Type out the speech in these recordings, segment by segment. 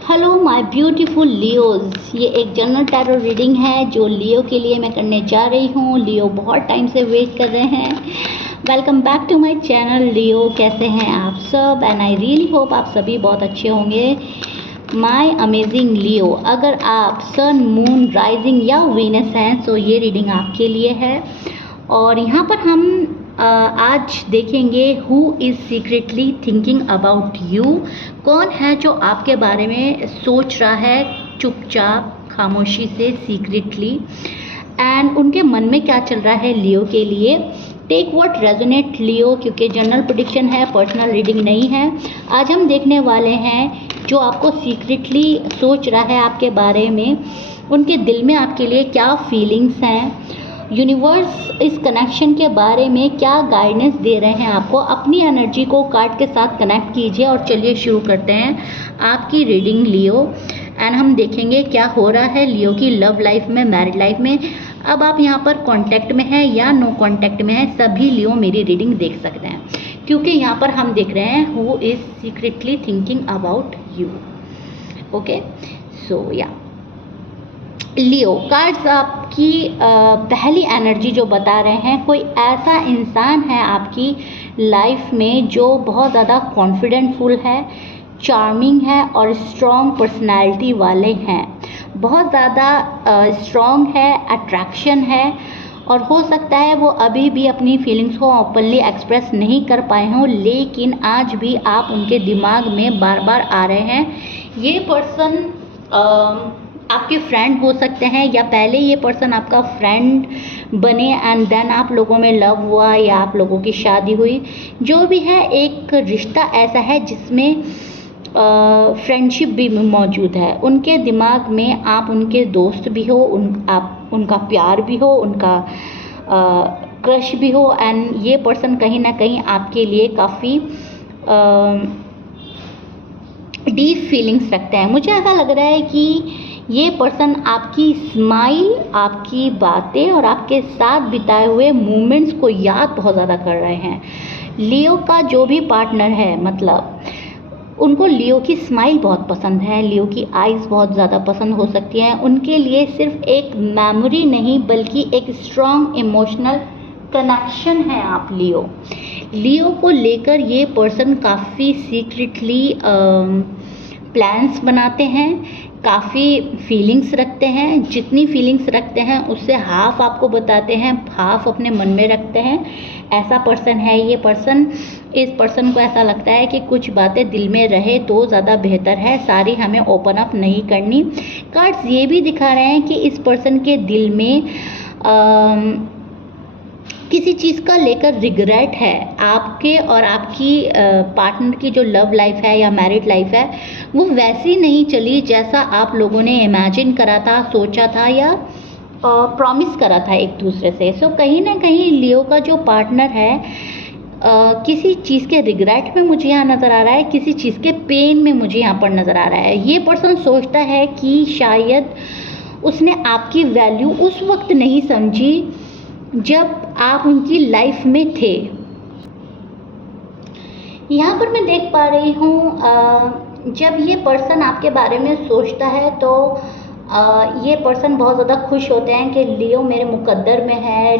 Hello my beautiful Leos. ये एक general tarot reading है जो लियो के लिए मैं करने जा रही हूँ। लियो बहुत टाइम से वेट कर रहे हैं। Welcome back to my channel Leo. कैसे हैं आप सब? एंड आई रियली होप आप सभी बहुत अच्छे होंगे। माय अमेजिंग लियो, अगर आप सन, मून, राइजिंग या वीनस हैं तो ये रीडिंग आपके लिए है। और यहाँ पर हम आज देखेंगे who is secretly thinking about you. कौन है जो आपके बारे में सोच रहा है चुपचाप, खामोशी से, सीक्रेटली, एंड उनके मन में क्या चल रहा है लियो के लिए। टेक व्हाट रेजोनेट लियो, क्योंकि जनरल प्रेडिक्शन है, पर्सनल रीडिंग नहीं है। आज हम देखने वाले हैं जो आपको सीक्रेटली सोच रहा है आपके बारे में, उनके दिल में आपके लिए क्या फीलिंग्स हैं। यूनिवर्स इस कनेक्शन के बारे में क्या गाइडेंस दे रहे हैं आपको। अपनी एनर्जी को कार्ड के साथ कनेक्ट कीजिए और चलिए शुरू करते हैं आपकी रीडिंग लियो। एंड हम देखेंगे क्या हो रहा है लियो की लव लाइफ में, मैरिड लाइफ में। अब आप यहाँ पर कांटेक्ट में है या नो कांटेक्ट में है, सभी लियो मेरी रीडिंग देख सकते हैं, क्योंकि यहाँ पर हम देख रहे हैं who is secretly thinking about you. Okay, so yeah Leo cards आपकी पहली एनर्जी जो बता रहे हैं, कोई ऐसा इंसान है आपकी लाइफ में जो बहुत ज़्यादा कॉन्फिडेंटफुल है, चार्मिंग है और स्ट्रॉन्ग पर्सनालिटी वाले हैं। बहुत ज़्यादा स्ट्रॉन्ग है, अट्रैक्शन है, और हो सकता है वो अभी भी अपनी फीलिंग्स को ओपनली एक्सप्रेस नहीं कर पाए हों, लेकिन आज भी आप उनके दिमाग में बार बार आ रहे हैं। ये पर्सन आपके फ्रेंड हो सकते हैं, या पहले ये पर्सन आपका फ्रेंड बने एंड देन आप लोगों में लव हुआ या आप लोगों की शादी हुई। जो भी है, एक रिश्ता ऐसा है जिसमें फ्रेंडशिप भी मौजूद है। उनके दिमाग में आप उनके दोस्त भी हो, आप उनका प्यार भी हो, उनका क्रश भी हो, एंड ये पर्सन कहीं ना कहीं आपके लिए काफ़ी डीप फीलिंग्स रखते हैं। मुझे ऐसा लग रहा है कि ये पर्सन आपकी स्माइल, आपकी बातें और आपके साथ बिताए हुए मोमेंट्स को याद बहुत ज़्यादा कर रहे हैं। लियो का जो भी पार्टनर है, मतलब उनको लियो की स्माइल बहुत पसंद है, लियो की आइज़ बहुत ज़्यादा पसंद हो सकती हैं। उनके लिए सिर्फ एक मेमोरी नहीं बल्कि एक स्ट्रॉन्ग इमोशनल कनेक्शन है आप लियो। लियो को लेकर ये पर्सन काफ़ी सीक्रेटली प्लान्स बनाते हैं, काफ़ी फीलिंग्स रखते हैं। जितनी फीलिंग्स रखते हैं उससे हाफ आपको बताते हैं, हाफ अपने मन में रखते हैं। ऐसा पर्सन है ये पर्सन। इस पर्सन को ऐसा लगता है कि कुछ बातें दिल में रहे तो ज़्यादा बेहतर है, सारी हमें ओपन अप नहीं करनी। कार्ड्स ये भी दिखा रहे हैं कि इस पर्सन के दिल में किसी चीज़ का लेकर रिग्रेट है। आपके और आपकी पार्टनर की जो लव लाइफ है या मैरिड लाइफ है, वो वैसी नहीं चली जैसा आप लोगों ने इमेजिन करा था, सोचा था या प्रॉमिस करा था एक दूसरे से। सो कहीं ना कहीं लियो का जो पार्टनर है किसी चीज़ के रिग्रेट में मुझे यहाँ नज़र आ रहा है, किसी चीज़ के पेन में मुझे यहाँ पर नज़र आ रहा है। ये पर्सन सोचता है कि शायद उसने आपकी वैल्यू उस वक्त नहीं समझी जब आप उनकी लाइफ में थे। यहाँ पर मैं देख पा रही हूँ जब ये पर्सन आपके बारे में सोचता है तो ये पर्सन बहुत ज़्यादा खुश होते हैं कि लियो मेरे मुकद्दर में है,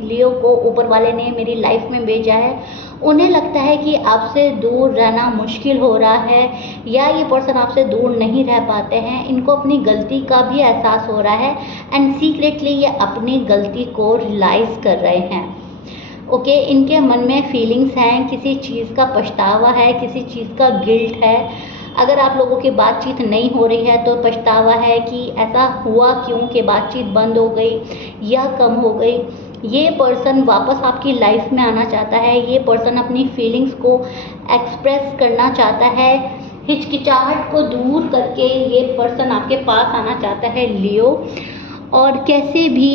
लियो को ऊपर वाले ने मेरी लाइफ में भेजा है। उन्हें लगता है कि आपसे दूर रहना मुश्किल हो रहा है, या ये पर्सन आपसे दूर नहीं रह पाते हैं। इनको अपनी गलती का भी एहसास हो रहा है एंड सीक्रेटली ये अपनी गलती को रियलाइज़ कर रहे हैं। ओके, इनके मन में फीलिंग्स हैं, किसी चीज़ का पछतावा है, किसी चीज़ का गिल्ट है। अगर आप लोगों की बातचीत नहीं हो रही है तो पछतावा है कि ऐसा हुआ क्यों कि बातचीत बंद हो गई या कम हो गई। ये पर्सन वापस आपकी लाइफ में आना चाहता है। ये पर्सन अपनी फीलिंग्स को एक्सप्रेस करना चाहता है। हिचकिचाहट को दूर करके ये पर्सन आपके पास आना चाहता है लियो, और कैसे भी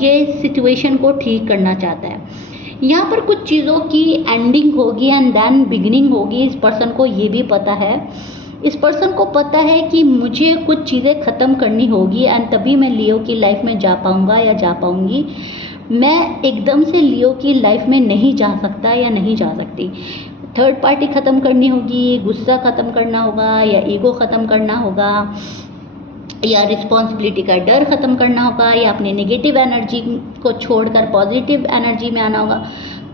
ये सिचुएशन को ठीक करना चाहता है। यहाँ पर कुछ चीज़ों की एंडिंग होगी एंड देन बिगिनिंग होगी। इस पर्सन को ये भी पता है, इस पर्सन को पता है कि मुझे कुछ चीज़ें ख़त्म करनी होगी एंड तभी मैं लियो की लाइफ में जा पाऊँगा या जा पाऊँगी। मैं एकदम से लियो की लाइफ में नहीं जा सकता या नहीं जा सकती। थर्ड पार्टी ख़त्म करनी होगी, गुस्सा ख़त्म करना होगा, या ईगो ख़त्म करना होगा, या रिस्पॉन्सिबिलिटी का डर ख़त्म करना होगा, या अपने नेगेटिव एनर्जी को छोड़कर पॉजिटिव एनर्जी में आना होगा।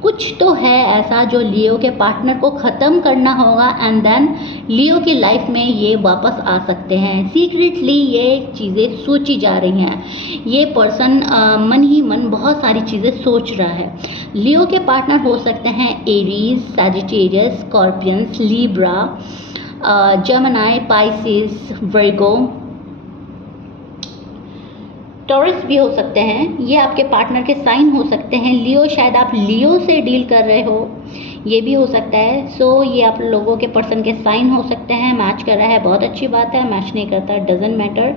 कुछ तो है ऐसा जो लियो के पार्टनर को ख़त्म करना होगा, एंड देन लियो की लाइफ में ये वापस आ सकते हैं। सीक्रेटली ये चीज़ें सोची जा रही हैं। ये पर्सन मन ही मन बहुत सारी चीज़ें सोच रहा है। लियो के पार्टनर हो सकते हैं Aries, Sagittarius, Scorpions, Libra, Gemini, Pisces, Virgo, Taurus भी हो सकते हैं। ये आपके पार्टनर के साइन हो सकते हैं। लियो, शायद आप लियो से डील कर रहे हो, ये भी हो सकता है। सो ये आप लोगों के पर्सन के साइन हो सकते हैं। मैच कर रहा है, बहुत अच्छी बात है। मैच नहीं करता, डजेंट मैटर।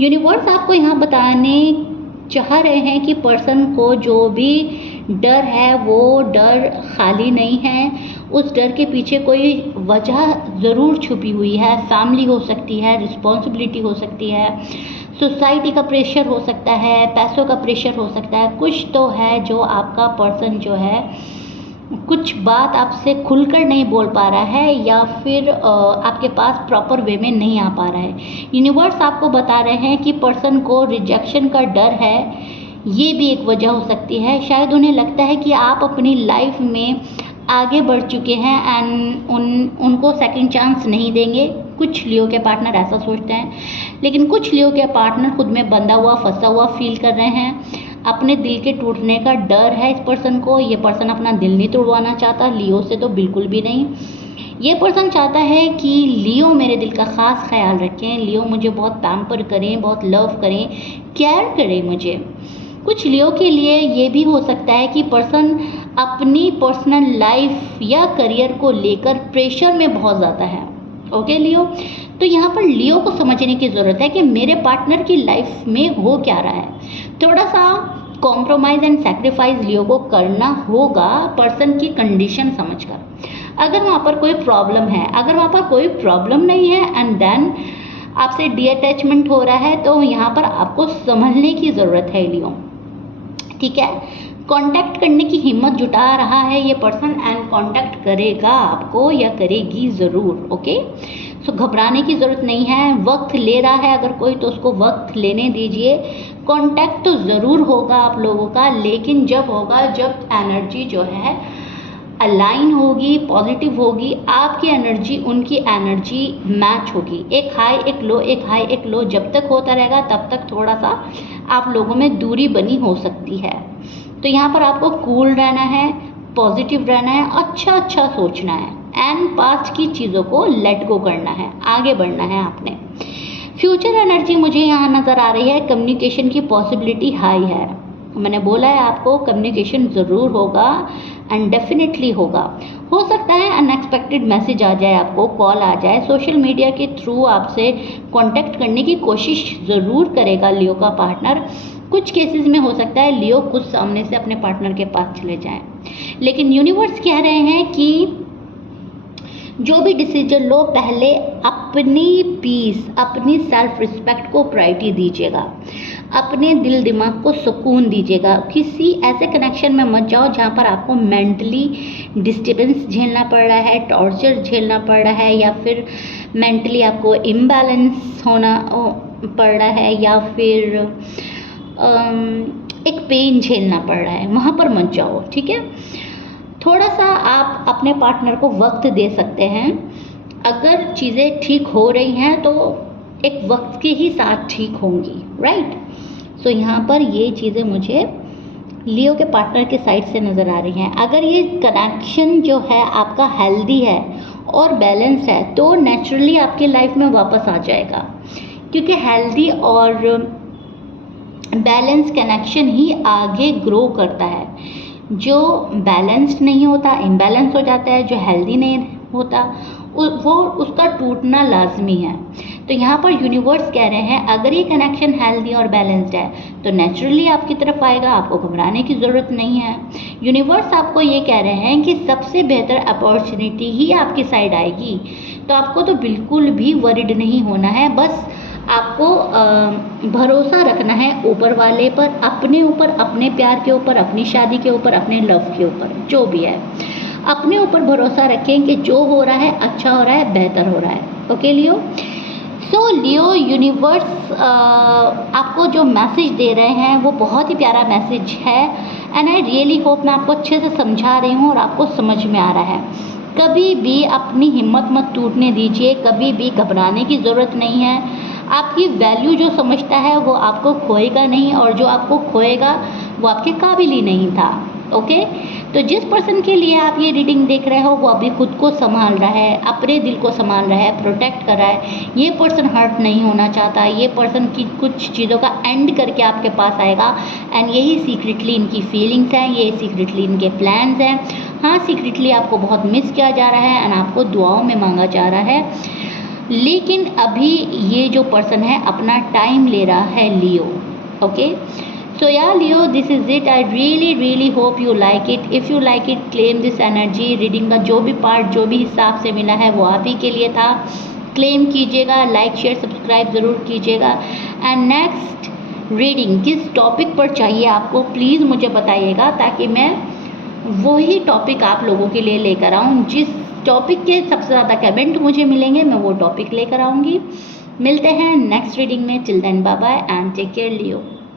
यूनिवर्स आपको यहाँ बताने चाह रहे हैं कि पर्सन को जो भी डर है वो डर खाली नहीं है। उस डर के पीछे कोई वजह ज़रूर छुपी हुई है। फैमिली हो सकती है, रिस्पॉन्सिबिलिटी हो सकती है, सोसाइटी का प्रेशर हो सकता है, पैसों का प्रेशर हो सकता है। कुछ तो है जो आपका पर्सन जो है कुछ बात आपसे खुलकर नहीं बोल पा रहा है, या फिर आपके पास प्रॉपर वे में नहीं आ पा रहा है। यूनिवर्स आपको बता रहे हैं कि पर्सन को रिजेक्शन का डर है, ये भी एक वजह हो सकती है। शायद उन्हें लगता है कि आप अपनी लाइफ में आगे बढ़ चुके हैं एंड उनको सेकंड चांस नहीं देंगे। कुछ लियो के पार्टनर ऐसा सोचते हैं, लेकिन कुछ लियो के पार्टनर खुद में बंधा हुआ, फंसा हुआ फील कर रहे हैं। अपने दिल के टूटने का डर है इस पर्सन को। ये पर्सन अपना दिल नहीं तोड़वाना चाहता, लियो से तो बिल्कुल भी नहीं। ये पर्सन चाहता है कि लियो मेरे दिल का ख़ास ख्याल रखें, लियो मुझे बहुत पैम्पर करें, बहुत लव करें, केयर करें मुझे। कुछ लियो के लिए ये भी हो सकता है कि पर्सन अपनी पर्सनल लाइफ या करियर को लेकर प्रेशर में बहुत ज़्यादा है। ओके लियो, तो यहाँ पर लियो को समझने की ज़रूरत है कि मेरे पार्टनर की लाइफ में हो क्या रहा है। थोड़ा सा कॉम्प्रोमाइज़ एंड सेक्रीफाइस लियो को करना होगा पर्सन की कंडीशन समझकर। अगर वहाँ पर कोई प्रॉब्लम है, अगर वहाँ पर कोई प्रॉब्लम नहीं है एंड देन आपसे डीअटैचमेंट हो रहा है, तो यहाँ पर आपको समझने की ज़रूरत है लियो। ठीक है, कांटेक्ट करने की हिम्मत जुटा रहा है ये पर्सन एंड कांटेक्ट करेगा आपको या करेगी ज़रूर। ओके, सो घबराने की ज़रूरत नहीं है। वक्त ले रहा है अगर कोई, तो उसको वक्त लेने दीजिए। कांटेक्ट तो ज़रूर होगा आप लोगों का, लेकिन जब होगा जब एनर्जी जो है अलाइन होगी, पॉजिटिव होगी, आपकी एनर्जी उनकी एनर्जी मैच होगी। एक हाई एक लो, एक हाई एक लो जब तक होता रहेगा तब तक थोड़ा सा आप लोगों में दूरी बनी हो सकती है। तो यहाँ पर आपको कूल रहना है, पॉजिटिव रहना है, अच्छा सोचना है एंड पास्ट की चीज़ों को लेट गो करना है, आगे बढ़ना है आपने। फ्यूचर एनर्जी मुझे यहाँ नज़र आ रही है, कम्युनिकेशन की पॉसिबिलिटी हाई है। मैंने बोला है आपको कम्युनिकेशन ज़रूर होगा एंड डेफिनेटली होगा। हो सकता है अनएक्सपेक्टेड मैसेज आ जाए, आपको कॉल आ जाए, सोशल मीडिया के थ्रू आपसे कांटेक्ट करने की कोशिश ज़रूर करेगा लियो का पार्टनर। कुछ केसेस में हो सकता है लियो खुद सामने से अपने पार्टनर के पास चले जाएं, लेकिन यूनिवर्स कह रहे हैं कि जो भी डिसीजन लो पहले अपनी पीस, अपनी सेल्फ रिस्पेक्ट को प्रायोरिटी दीजिएगा, अपने दिल दिमाग को सुकून दीजिएगा। किसी ऐसे कनेक्शन में मत जाओ जहाँ पर आपको मेंटली डिस्टर्बेंस झेलना पड़ रहा है, टॉर्चर झेलना पड़ रहा है, या फिर मेंटली आपको इम्बैलेंस होना पड़ रहा है, या फिर एक पेन झेलना पड़ रहा है। वहाँ पर मत जाओ, ठीक है। थोड़ा सा आप अपने पार्टनर को वक्त दे सकते हैं। अगर चीज़ें ठीक हो रही हैं तो एक वक्त के ही साथ ठीक होंगी, राइट। सो यहाँ पर ये चीज़ें मुझे लियो के पार्टनर के साइड से नज़र आ रही हैं। अगर ये कनेक्शन जो है आपका हेल्दी है और बैलेंस्ड है तो नेचुरली आपकी लाइफ में वापस आ जाएगा, क्योंकि हेल्दी और बैलेंस कनेक्शन ही आगे ग्रो करता है। जो बैलेंस्ड नहीं होता इम्बैलेंस हो जाता है, जो हेल्दी नहीं होता वो उसका टूटना लाजमी है। तो यहाँ पर यूनिवर्स कह रहे हैं अगर ये कनेक्शन हेल्दी और बैलेंस्ड है तो नेचुरली आपकी तरफ आएगा, आपको घबराने की ज़रूरत नहीं है। यूनिवर्स आपको ये कह रहे हैं कि सबसे बेहतर अपॉर्चुनिटी ही आपकी साइड आएगी, तो आपको तो बिल्कुल भी वरिड नहीं होना है। बस आपको भरोसा रखना है ऊपर वाले पर, अपने ऊपर, अपने प्यार के ऊपर, अपनी शादी के ऊपर, अपने लव के ऊपर, जो भी है अपने ऊपर भरोसा रखें कि जो हो रहा है अच्छा हो रहा है, बेहतर हो रहा है। ओके लियो, सो लियो यूनिवर्स आपको जो मैसेज दे रहे हैं वो बहुत ही प्यारा मैसेज है एंड आई रियली होप मैं आपको अच्छे से समझा रही हूँ और आपको समझ में आ रहा है। कभी भी अपनी हिम्मत मत टूटने दीजिए, कभी भी घबराने की ज़रूरत नहीं है। आपकी वैल्यू जो समझता है वो आपको खोएगा नहीं, और जो आपको खोएगा वो आपके काबिल ही नहीं था। ओके, तो जिस पर्सन के लिए आप ये रीडिंग देख रहे हो वो अभी खुद को संभाल रहा है, अपने दिल को संभाल रहा है, प्रोटेक्ट कर रहा है। ये पर्सन हर्ट नहीं होना चाहता, ये पर्सन की कुछ चीज़ों का एंड करके आपके पास आएगा एंड यही सीक्रेटली इनकी फीलिंग्स हैं, ये सीक्रेटली इनके प्लान्स हैं। हाँ, सीक्रेटली आपको बहुत मिस किया जा रहा है एंड आपको दुआओं में मांगा जा रहा है, लेकिन अभी ये जो पर्सन है अपना टाइम ले रहा है Leo. Okay, so yeah Leo, this is it. I really hope you like it. If you like it, claim this energy. Reading का जो भी पार्ट, जो भी हिसाब से मिला है वो आप ही के लिए था। क्लेम कीजिएगा, लाइक शेयर सब्सक्राइब ज़रूर कीजिएगा। एंड नेक्स्ट रीडिंग किस टॉपिक पर चाहिए आपको, प्लीज़ मुझे बताइएगा ताकि मैं वही टॉपिक आप लोगों के लिए लेकर आऊँ। जिस टॉपिक के सबसे ज़्यादा कमेंट मुझे मिलेंगे मैं वो टॉपिक लेकर आऊँगी। मिलते हैं नेक्स्ट रीडिंग में। Till then bye bye and take care Leo.